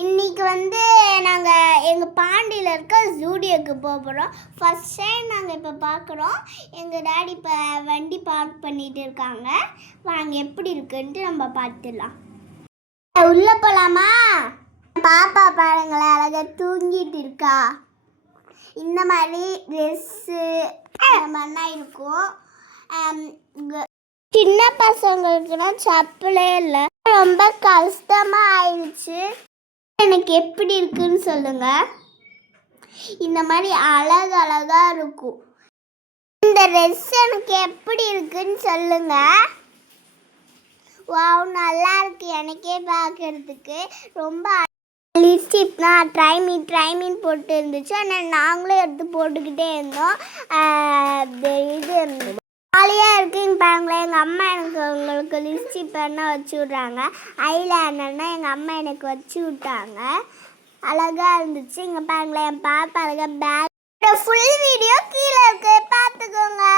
இன்னைக்கு நாங்கள் எங்கள் பாண்டியில் இருக்க ஜூடியோக்கு போகிறோம். ஃபர்ஸ்ட் டைம் நாங்கள் இப்போ பார்க்குறோம். எங்கள் டாடி இப்போ வண்டி பார்க் பண்ணிட்டு இருக்காங்க. வாங்க எப்படி இருக்குன்ட்டு நம்ம பார்த்துடலாம். உள்ளே போகலாமா? பாப்பா பாருங்களேன், அழகாக தூங்கிட்டு இருக்கா. இந்த மாதிரி ட்ரெஸ்ஸு இந்த மாதிரிலாம் இருக்கும். சின்ன பசங்களுக்குனா செப்பலே இல்லை. ரொம்ப கஷ்டமாக ஆயிடுச்சு. எனக்கு எப்படி இருக்குன்னு சொல்லுங்க. இந்த மாதிரி அழகழகா இருக்கும். இந்த ட்ரெஸ் எனக்கு எப்படி இருக்குன்னு சொல்லுங்க. வாவ், நல்லா இருக்கு. எனக்கே பார்க்கறதுக்கு ரொம்ப லிப்ஸ்டிக்னா ட்ரைமின் போட்டு இருந்துச்சு. ஆனால் நாங்களும் எடுத்து போட்டுக்கிட்டே இருந்தோம். இது ஜாலியாக இருக்குன்னு பாருங்களேன். எங்கள் அம்மா உங்களுக்கு லிப்ஸ்டிக் பண்ணால் வச்சு விட்றாங்க. ஐலைனர்னா எங்கள் அம்மா எனக்கு வச்சு விட்டாங்க. அழகாக இருந்துச்சு. இங்கே பாருங்களேன், என் பாப்பா அழகாக பேக். ஃபுல் வீடியோ கீழே இருக்கு, பார்த்துக்கோங்க.